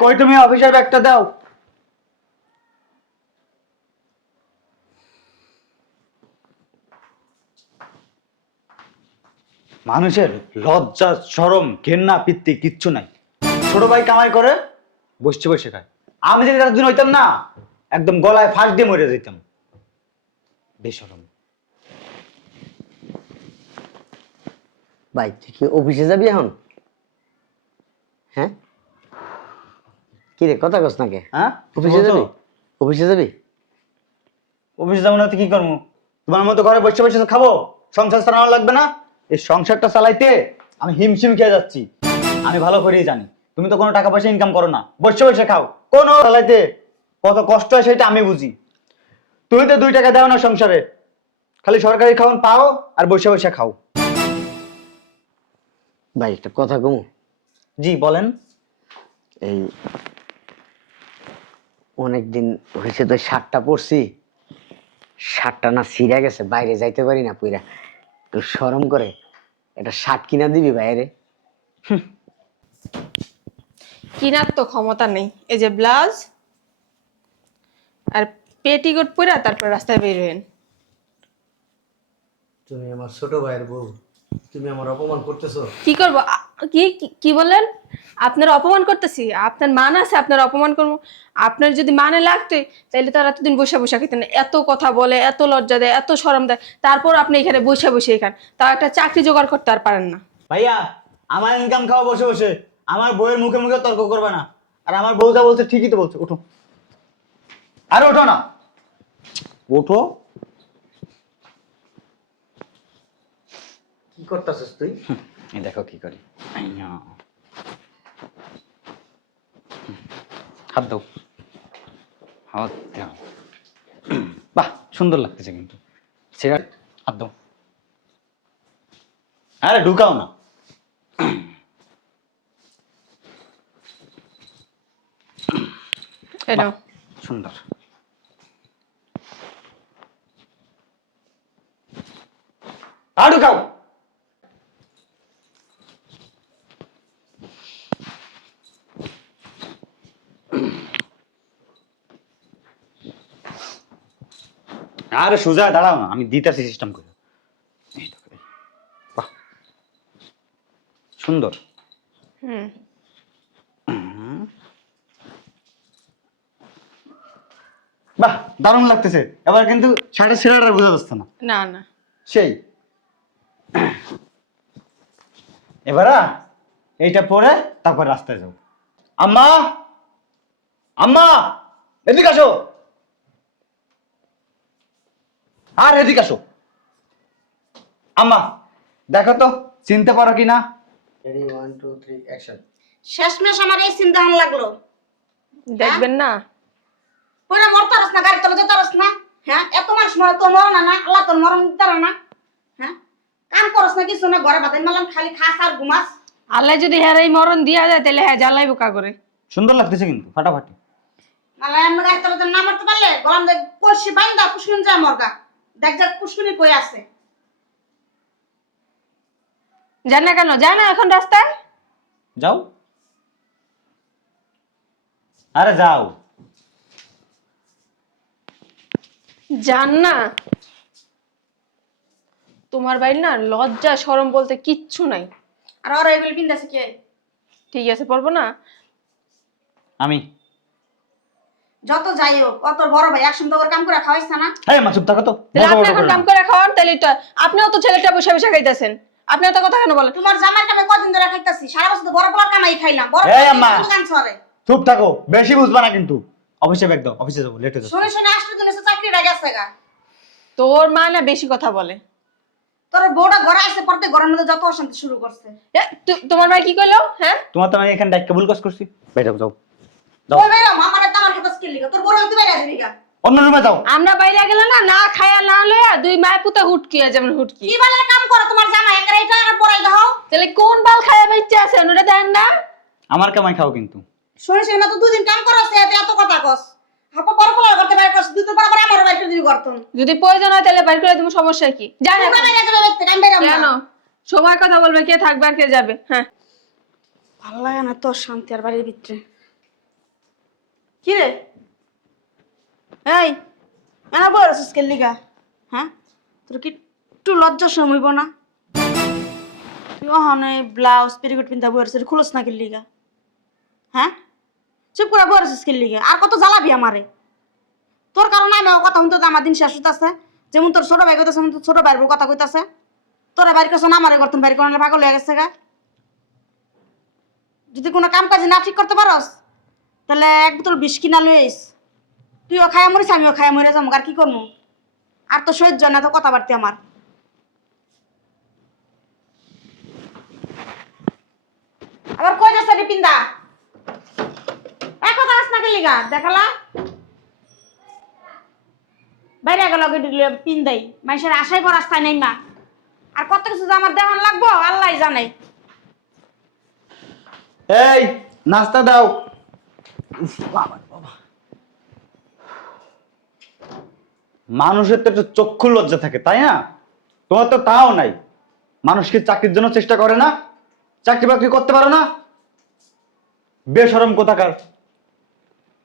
কই তুমি অফিসের ব্যাগটা দাও। মানুষের লজ্জা শরম ঘেন্না পিত্তি কিচ্ছু নাই। ছোট ভাই কামাই করে বসে বসে খায়। আমি যদি তার দিন হইতাম না, একদম গলায় ফাঁস দিয়ে মরে যেতাম। বেশরম। ভাই তুই কি অফিসে যাবি এখন? হ্যাঁ কি রে কথা কস না কে? হ্যাঁ অফিসে যাবি? অফিসে যাবি? অফিসে যাবো না তো কি করবো? তোমার মতো ঘরে বসে বসে খাবো? সংসার চালানো লাগবে না? এই সংসারটা চালাইতে আমি হিমশিম খেয়ে যাচ্ছি। আমি ভালো করেই জানি তুমি তো কোনো টাকা পয়সা ইনকাম করো না, বসে বসে খাও। কোন চালাইতে কত কষ্ট হয় সেটা আমি বুঝি। তুমি তো 2 টাকা দাও না সংসারে, খালি সরকারি খাওয়ান পাও আর বসে বসে খাও। ভাই একটা কথা কমু? জি বলেন। এই অনেকদিন হয়েছে তো শার্টটা পরছি, শার্টটা না ছিঁড়া গেছে, বাইরে যাইতে পারি না পুইরা, তো শরম করে একটা শার্ট কিনা দিবি বাইরে? কিনার তো ক্ষমতা নেই, এই যে ব্লাউজ আর পেটিকোট পরে তারপর রাস্তায় বের হইন। তুমি আমার ছোট ভাইয়ের বউ, তুমি আমার অপমান করতেছো। কি করব? কি কি বলেন? আপনার অপমান করতেছি? আপনার মান আছে আপনার অপমান করবো? আপনার যদি মানে লাগতো তাহলে তো আর এতদিন বসে বসে খেতেন না। এত কথা বলে, এত লজ্জা দেয়, এত শরম দেয়, তারপর আপনি এখানে বসে বসে খান, তাও একটা চাকরি জোগাড় করতে আর পারেন না। ভাইয়া আমার ইনকাম খাওয়া বসে বসে, আমার বউয়ের মুখে মুখে তর্ক করবে না। আর আমার বউ যা বলছে ঠিকই তো বলছে। ওঠো, আরে ওঠো না, ওঠো। কি করতেছিস তুই? এই দেখো কি করি। আইয়া। হাত দাও, হাত দাও। বাহ সুন্দর লাগতেছে কিন্তু। সিগারেট হাত দাও। আরে ঢুকাও না। এটা বাহ, সুন্দর। আর ঢুকাও। আরে সোজা দাঁড়াও না, আমি দিতেছি সিস্টেম করে। এই দেখো, এই। বাহ সুন্দর। হুম বাহ দারুণ লাগতেছে। এবার কিন্তু শার্টের ছেঁড়াটা বোঝা যাচ্ছে না। না না সেই এবার এইটা পরে তারপর রাস্তায় যাও। আম্মা, আম্মা এদিকে আসো। আর এদিকে আসো। আম্মা দেখো তো চিনতে পারো কিনা? Ready 1 2 3 action. শেষমেশ আমার এই চিন্তা ভালো লাগলো। দেখবেন না? পুরো মরতারস না, গাড়ি তলে যেতারস না। হ্যাঁ, এত মানুষ মরে তো মরনা না, আল্লাহ তোর মরণ দিতারা না। হ্যাঁ, কাম করস না কিছু না, ঘরে বাতাই মারলাম, খালি খাস আর ঘুমাস। আল্লাহ যদি হ্যাঁ এই মরণ দিয়া যায় তাহলে হ্যাঁ জ্বালাই বোকা করে। সুন্দর লাগতেছে কিন্তু ফাটাফাটি। আল্লাহ এমন গাড়ি তলে না মারতে পারলে গলাম দেখ কলসি বাইন্দা পুষ্কুনি যায় মরগা। দেখ দেখ পুষ্কুনি কই আছে। জান না কেন? যায় না এখন রাস্তায়? যাও, আরে যাও। জান না? তোমার বাইর না লজ্জা শরম বলতে কিচ্ছু নাই। আর ওরা এগুলো পিন্দাছে কে? ঠিক আছে পড়বো না? আমি যত যাই হোক কত বড় ভাই একসঙ্গে ওর কাম করে খাওয়াইছ না। এই মা চুপ থাকো তো। তাহলে বকো আপনি বকো এখন করো কাম না। করে খাওয়ান, তাহলে তো আপনিও তো ছেলেটা বসে বসে খাইতেছেন। আপনি এত কথা কেন বলেন? তোমার জামাই কামে কদিন ধরে খাইতাছি, সারা বছর তো বড় বড় কামাই খাইলাম। বড় এই আম্মা। দোকান ছরে। চুপ থাকো, বেশি বুঝবা না কিন্তু। অফিসে ব্যাগ দাও, অফিসে যাবো, লেট হয়ে যাচ্ছে। শুনে শুনে আসলে দিন এসে চাকরিটা গেছে গা। তোর মা না বেশি কথা বলে। তোর বউটা ঘরে আসে পড়তে ঘরের মধ্যে যত অশান্তি শুরু করছে। এ, তোমার ভাই কি কইলো? হ্যাঁ তোমার তো আমি এখানে ডাইক্কা ভুল কাজ করছি। বাইরে যাও, যাও ওই বেরো মামারে তামার খেতে স্কিল লিগা তোর বড় হইতে বাইরে যাবি গা। অন্য রুমে যাও। আমরা বাইরে গেলে না না খায়া না লয়া দুই মায়ের পুতে হুটকি যেমন হুটকি। কি বালের কাম করে তোমার জামাই একারে এটা আর পরাই দাও। তাহলে কোন বাল খায়া বাইচা আছে ওটা দেন না? আমার কামাই খাও কিন্তু। শুনে শুনে না তো দুদিন কাম করছে এত কথা কস। হাপা বড় বড় করতে বাইরে কস দুই তো বরাবর আমার বাইরে দিবি করতন। যদি প্রয়োজন হয় তাহলে বাইর করে তুমি, সমস্যা কি? জান তোমরা বাইরে যাবে দেখতে কাম বাইরে কেন? আমরা। সময় কথা বলবে, কে থাকবে আর কে যাবে? হ্যাঁ ভালো লাগে না তোর শান্তি আর বাড়ির ভিতরে। কি রে এই এনা বড় সুস্কেল লিগা হ্যাঁ তোর কি একটু লজ্জা সমইব না তুই ওখানে ব্লাউজ পেটিকোট পিন্ধা বড় সে খুলস না কিল লিগা হ্যাঁ চুপ করে বড় সুস্কেল লিগা আর কত জ্বালাবি আমারে তোর কারণে আমি কথা শুনতে আমার দিন শেষ হইতাছে যেমন তোর ছোট ভাই কইতাছে তোর ছোট ভাইয়ের কথা কইতাছে তোরা বাইর করছ না আমারে করতেন বাইর করলে পাগল হয়ে গেছে গা যদি কোনো কাম কাজ না ঠিক করতে পারস তাহলে এক বোতল বিষ কিনা লই আইস তুইও খায়া মরিস আমিও খায়া মরে যাবো আর কি করবো আর তো সহ্য না তো কথাবার্তা আমার আবার কই যাচ্ছে রে পিন্দা এক কথা আস না কে লিগা দেখালা বাইরে গেল পিন্দাই মানুষের আশাই কর রাস্তায় নেই মা আর কত কিছু যে আমার দেখান লাগবো আল্লাহ জানে এই নাস্তা দাও। উফ, বাবা রে বাবা। মানুষের তো একটা চক্ষু লজ্জা থাকে তাই না? তোমার তো তাও নাই। মানুষকে চাকরির জন্য চেষ্টা করে না, চাকরি বাকরি করতে পারো না, বেশরম কোথাকার।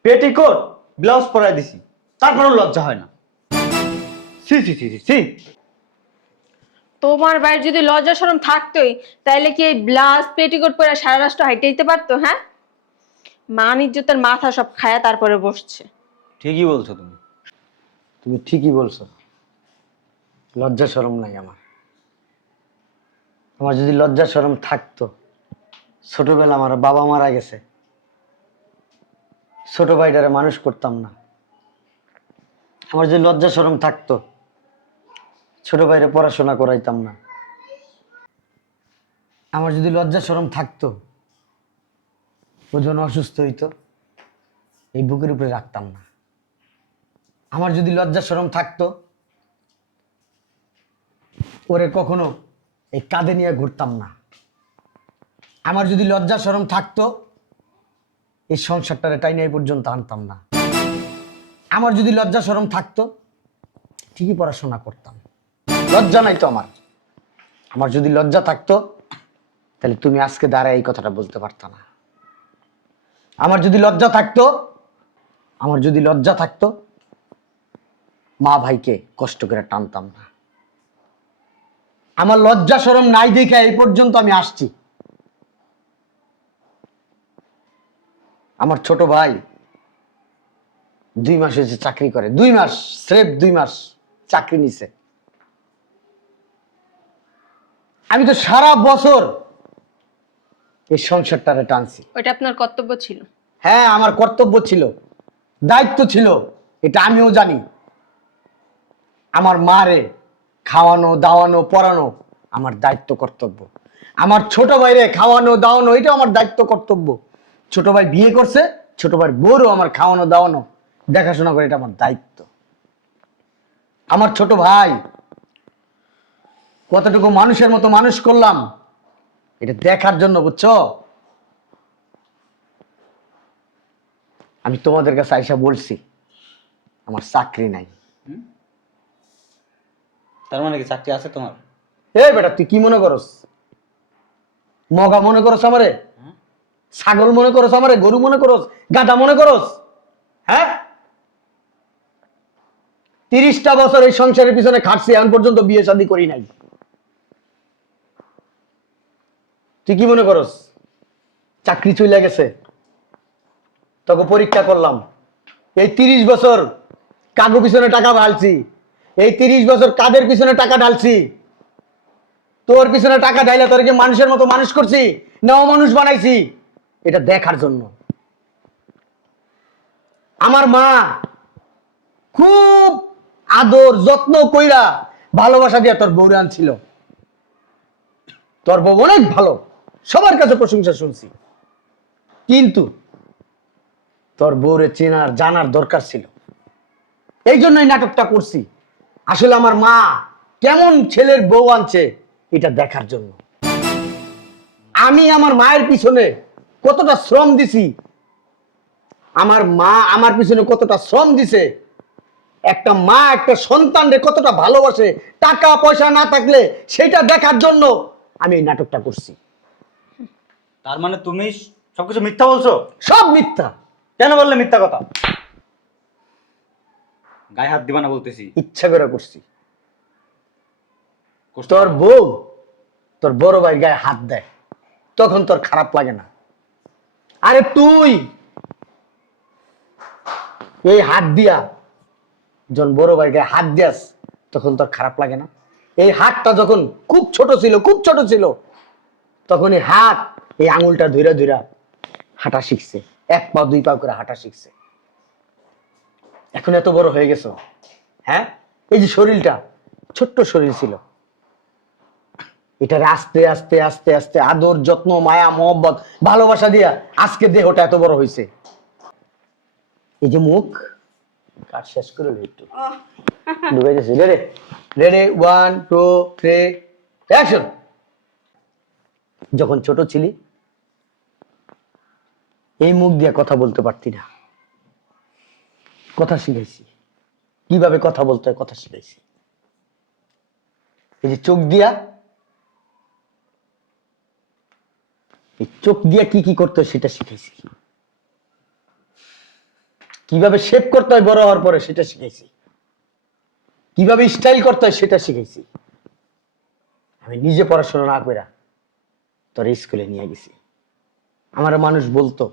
পেটিকোট ব্লাউজ পরাই দিছি, তারপরেও লজ্জা হয় না। সি সি সি সি সি। তোমার বাইরে যদি লজ্জা শরম থাকতোই তাইলে কি এই ব্লাউজ পেটিকোট পরে সারা রাষ্ট্র হাইটে দিতে পারতো? হ্যাঁ, মান ইজ্জতের মাথা সব খায়া তারপরে বসছে। ঠিকই বলছো তুমি। তুমি ঠিকই বলছো, লজ্জা শরম নাই আমার। আমার যদি লজ্জা শরম থাকতো, ছোটবেলা আমার বাবা মারা গেছে, ছোট ভাইটারে মানুষ করতাম না। আমার যদি লজ্জা শরম থাকতো, ছোট ভাইরে পড়াশোনা করাইতাম না। আমার যদি লজ্জা শরম থাকতো, ও যখন অসুস্থ হইতো এই বুকের উপরে রাখতাম না। আমার যদি লজ্জা শরম থাকতো, ওরে কখনো এই কাঁধে নিয়ে ঘুরতাম না। আমার যদি লজ্জা শরম থাকতো, এই সংসারটারে টাইনা এই পর্যন্ত আনতাম না। আমার যদি লজ্জা শরম থাকতো, ঠিকই পড়াশোনা করতাম। লজ্জা নাই তো আমার। আমার যদি লজ্জা থাকতো, তাহলে তুমি আজকে দাঁড়ায় এই কথাটা বলতে পারতো না। আমার যদি লজ্জা থাকতো, আমার যদি লজ্জা থাকতো, মা ভাইকে কষ্ট করে টানতাম না। আমার লজ্জা শরম নাই দেখে এই পর্যন্ত আমি আসছি। আমার ছোট ভাই 2 মাস হয়েছে চাকরি করে, 2 মাস, স্রেফ 2 মাস চাকরি নিছে। আমি তো সারা বছর এই সংসারটারে টানছি। ওইটা আপনার কর্তব্য ছিল। হ্যাঁ, আমার কর্তব্য ছিল, দায়িত্ব ছিল, এটা আমিও জানি। আমার মারে খাওয়ানো দাওয়ানো পড়ানো আমার দায়িত্ব কর্তব্য। আমার ছোট ভাইরে খাওয়ানো দাওয়ানো এটা আমার দায়িত্ব কর্তব্য। ছোট ভাই বিয়ে করছে, ছোট ভাইয়ের বউরও আমার খাওয়ানো দাওয়ানো দেখাশোনা করে, এটা আমার দায়িত্ব। আমার ছোট ভাই কতটুকু মানুষের মতো মানুষ করলাম এটা দেখার জন্য, বুঝছো? আমি তোমাদের কাছে আইসা বলছি আমার চাকরি নাই। তার মানে কি চাকরি আছে তোমার? এ বেটা, তুই কি মনে করস? মগা মনে করস আমারে? ছাগল মনে করস আমারে? গরু মনে করস? গাধা মনে করস? হ্যাঁ, 30টা বছর এই সংসারের পিছনে খাটছি, এখন পর্যন্ত বিয়ে শাদী করি নাই। তুই কি মনে করস চাকরি চলে গেছে? তোকে পরীক্ষা করলাম। এই 30 বছর কাগো পিছনে টাকা ঢালছি, এই 30 বছর কাদের পিছনে টাকা ঢালছি? তোর পিছনে টাকা ঢাইলে তোর কি মানুষের মতো মানুষ করছি না অমানুষ বানাইছি? এটা দেখার জন্য। আমার মা খুব আদর যত্ন কইরা ভালোবাসা দিয়া তোর বউরে আনছিল। তোর বউ অনেক ভালো, সবার কাছে প্রশংসা শুনছি, কিন্তু তোর বউরে চেনার জানার দরকার ছিল। এই জন্যই নাটকটা করছি। আসলে আমার মা কেমন ছেলের বউ আনছে এটা দেখার জন্য। আমি আমার মায়ের পিছনে কতটা শ্রম দিছি, আমার মা আমার পিছনে কতটা শ্রম দিছে, একটা মা একটা সন্তানরে কতটা ভালোবাসে, টাকা পয়সা না থাকলে সেটা দেখার জন্য আমি এই নাটকটা করছি। তার মানে তুমি সবকিছু মিথ্যা বলছো? সব মিথ্যা। কেন বললে মিথ্যা কথা? গায়ে হাত দিবা না বলতেছি। ইচ্ছা করে করছি। তোর বউ তোর বড় ভাই গায়ে হাত দেয়, তখন তোর খারাপ লাগে না? আরে তুই এই হাত দিয়া যখন বড় ভাই গায়ে হাত দিয়াস, তখন তোর খারাপ লাগে না? এই হাতটা যখন খুব ছোট ছিল, তখন এই হাত এই আঙুলটা ধইরা ধইরা হাঁটা শিখছে, 1 পা 2 পা করে হাঁটা শিখছে। এখন এত বড় হয়ে গেছো, হ্যাঁ? এই যে শরীরটা, ছোট্ট শরীর ছিল, এটারে আস্তে আস্তে আস্তে আস্তে আদর, যত্ন, মায়া, মহব্বত, ভালোবাসা দিয়া আজকে দেহটা এত বড় হয়েছে। এই যে মুখ কাজ শেষ করে একটু ডুবে গেছে। Ready 1 2 3 action. যখন ছোট ছিলি এই মুখ দিয়ে কথা বলতে পারতি না, কথা শিখাইছি কিভাবে কথা বলতে হয়, কথা শিখাইছি। এই যে চোখ দিয়া, এই চোখ দিয়া কি কি করতে হয় সেটা শিখাইছি, কিভাবে শেপ করতে হয় বড় হওয়ার পরে সেটা শিখাইছি, কিভাবে স্টাইল করতে হয় সেটা শিখাইছি। আমি নিজে পড়াশোনা না কইরা তোর স্কুলে নিয়ে গেছি। আমার মানুষ বলতো,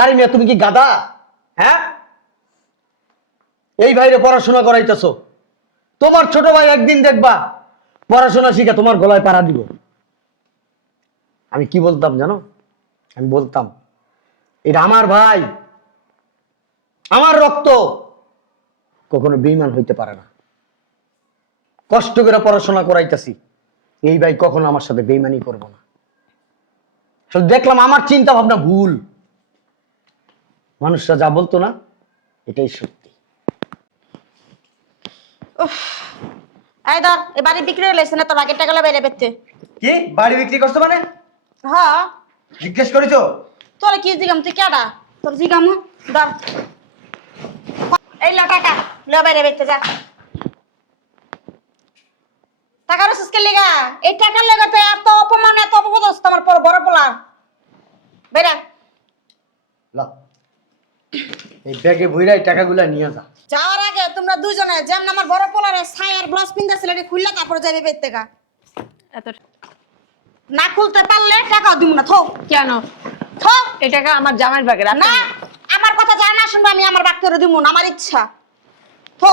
আরে মিয়া তুমি কি গাধা, হ্যাঁ? এই ভাইরে পড়াশোনা করাইতেছো, তোমার ছোট ভাই একদিন দেখবা পড়াশোনা শিখে তোমার গলায় পাড়া দিব। আমি কি বলতাম জানো? আমি বলতাম এটা আমার ভাই, আমার রক্ত, কখনো বেঈমান হইতে পারে না। কষ্ট করে পড়াশোনা করাইতেছি, এই ভাই কখনো আমার সাথে বেঈমানি করবো না। আসলে দেখলাম আমার চিন্তা ভাবনা ভুল, মানুষরা যা বলতো না এটাই সত্যি। এই ধর, এই বাড়ি বিক্রি হয়ে গেছে না, তোর আগের টাকাগুলো বাইরে পেতে। কি বাড়ি বিক্রি করছো মানে? হ্যাঁ, জিজ্ঞেস করেছো? তোর কি জিগাম, তুই কেডা? তোর জিগাম ধর, এই ল টাকা, ল বাইরে পেতে যা। টাকা রসিস কে লিগা? এই টাকার লেগে তো এত অপমান, এত অপবাদ হচ্ছে তোমার পর বড় পোলার। বেরা ল, এই ব্যাগে ভইরাই টাকাগুলা নিয়ে যা। যাওয়ার আগে তোমরা দুইজনে যেমন আমার বড় পোলারে ছায়ার ব্লাউজ পিনতেছিল, এটা খুললে তারপরে যাবে পেতে গা। এত না খুলতে পারলে টাকাও দিব না। থো কেন? থো, এই টাকা আমার জামাইয়ের ব্যাগে রাখ। না আমার কথা যা না শুনবে আমি আমার বাক্যরে দিব না, আমার ইচ্ছা। থো,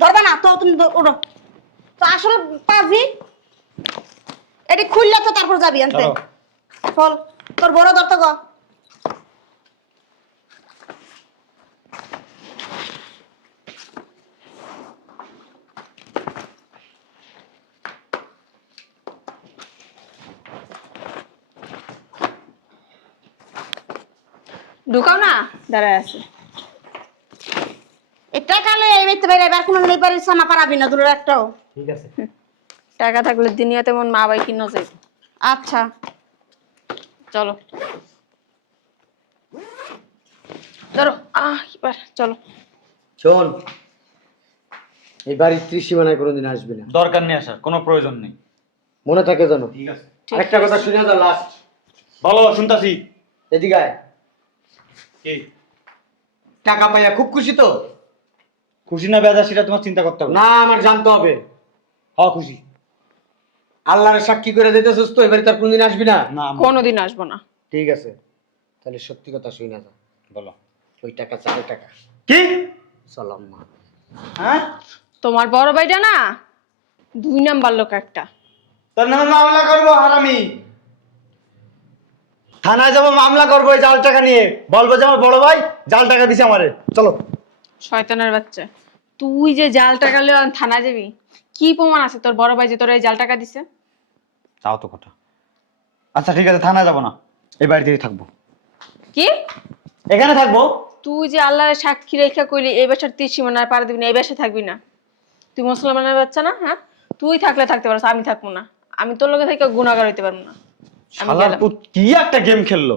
ধরবে না তো, তুমি ওড়ো তো। আসলে পাজি এটি খুললে তো তারপর যাবি আনতে। চলো। ফল তোর বড় ধরতে গো। ঢুকাও না, দাঁড়ায় আছে। এই টাকা লয়ে এই বেতে বাইরে এবার কোনো নেই পারি সামা পারাবি না দূরের একটাও। ঠিক আছে। টাকা থাকলে দুনিয়া তেমন মা বাই কিনো যাই। আচ্ছা চলো ধরো, এবার চলো। শোন, এই বাড়ির ত্রিসীমানায় কোনোদিন আসবি না, দরকার নেই আসার, কোনো প্রয়োজন নেই। মনে থাকে জানো? ঠিক আছে। আরেকটা কথা শুনে দাও লাস্ট। বলো, শুনতাছি। এদিকে আয়। কি টাকা পাইয়া খুব খুশি তো? খুশি না বেজা সেটা তোমার চিন্তা করতে হবে না, আমার জানতে হবে। খুশি। আল্লাহর সাক্ষী করে দিতেছিস তো এবারে তার কোনদিন আসবি না? না কোনোদিন আসবো না। ঠিক আছে, তাহলে সত্যি কথা শুই না যা। বলো। ওই টাকা চাই, টাকা কি? চলাম না। হ্যাঁ, তোমার বড় ভাইটা না 2 নাম্বার লোক একটা। তোর নামে মামলা করবো হারামি। থানায় যাবো, মামলা করবো এই জাল টাকা নিয়ে। বলবো যে আমার বড় ভাই জাল টাকা দিছে আমারে। চলো। শয়তানের বাচ্চা, তুই যে জাল টাকা লিয়ে থানা যাবি, কি প্রমাণ আছে তোর বড় ভাই যে তোর এই জাল টাকা দিছে? তাও তো কথা। আচ্ছা ঠিক আছে, থানায় যাবো না, এই বাড়িতেই থাকবো। কি? এখানে থাকবো। তুই যে আল্লাহর সাক্ষী রেখা কইলি এই বাসার ত্রিসীমানার পার দিবি না, এই বাসায় থাকবি না। তুই মুসলমানের বাচ্চা না? হ্যাঁ, তুই থাকলে থাকতে পারছ, আমি থাকবো না। আমি তোর লগে থেকে গুনাহগার হইতে পারবো না। আমি শালার গেলাম। পুত কি একটা গেম খেললো।